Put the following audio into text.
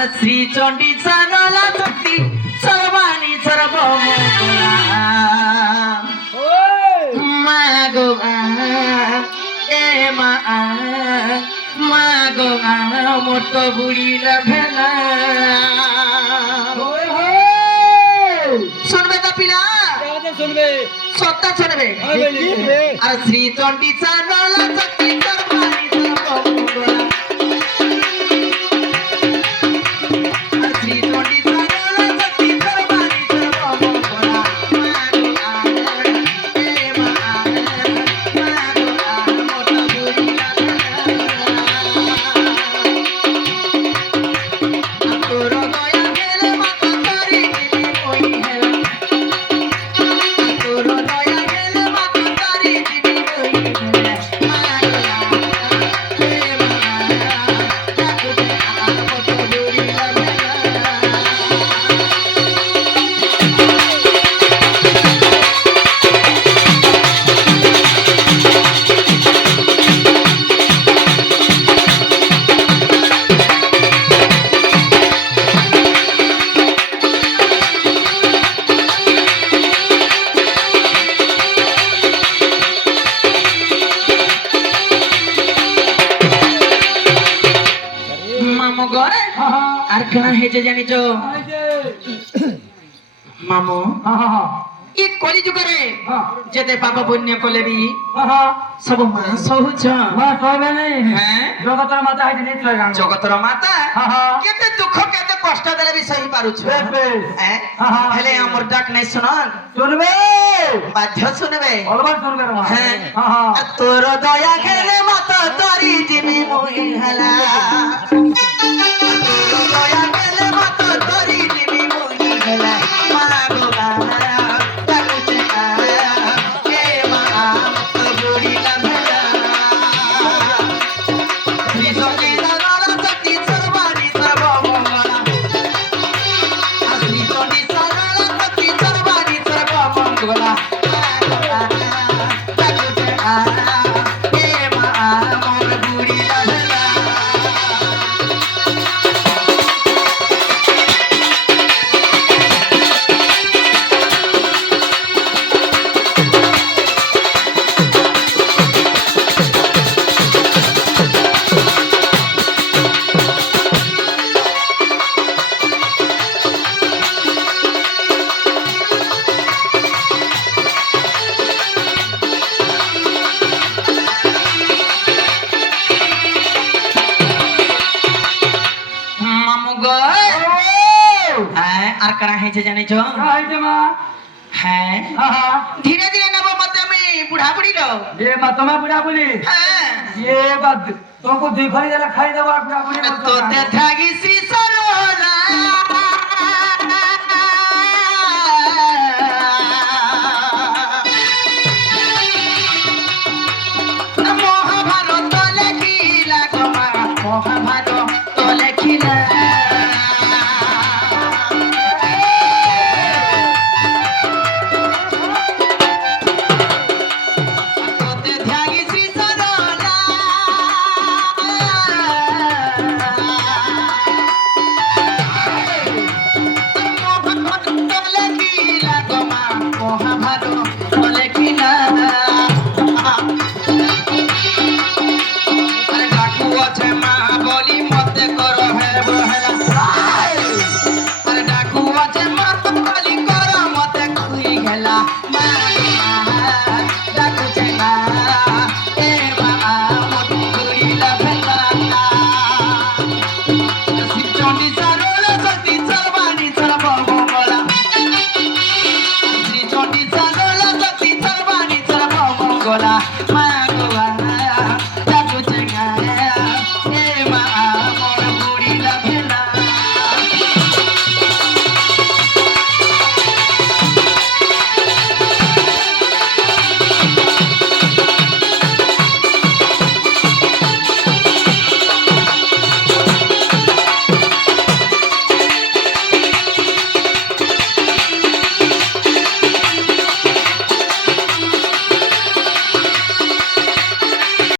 अरे श्री चंडी चांगला शक्ती सर्वांनी सर्व मागो ए मागो मोठ बुडीला भेला सुनबे का पिला सुनबे स्वतः सुनबे अरे श्री चंडी चांगला शक्ती सर्वांनी सर्व আর কেনা হেজে জানিছ মামু ই কলি যুগরে যেতে পাপ পুণ্য কলে বি সব মা সহুছ মা কইবে নাই হ্যাঁ জগতর মাতা হাইতে নি চলে গান জগতর মাতা কেতে দুঃখ কেতে কষ্ট দেলে বি সহি পারুছ হ্যাঁ হেলে আমর ডাক নাই শুনন শুনবে বাধ্য শুনবে অলবা শুনবে মা হ্যাঁ তোর দয়া খেলে মত তরি জিমি মই হেলা আর কারা হেছে জানিছ হ্যাঁ ধীরে ধীরে নেব মতে আমি বুড়া বুড়ি লো এ মা তোমা বুড়া বুড়ি হ্যাঁ এ বাদ তোকে দুই ফালি দেলা খাই দেব আর বুড়া বুড়ি তোতে থাকি শ্রী সরলা মহাভারত লেখিলা গোমা মহাভারত লেখিলা Gola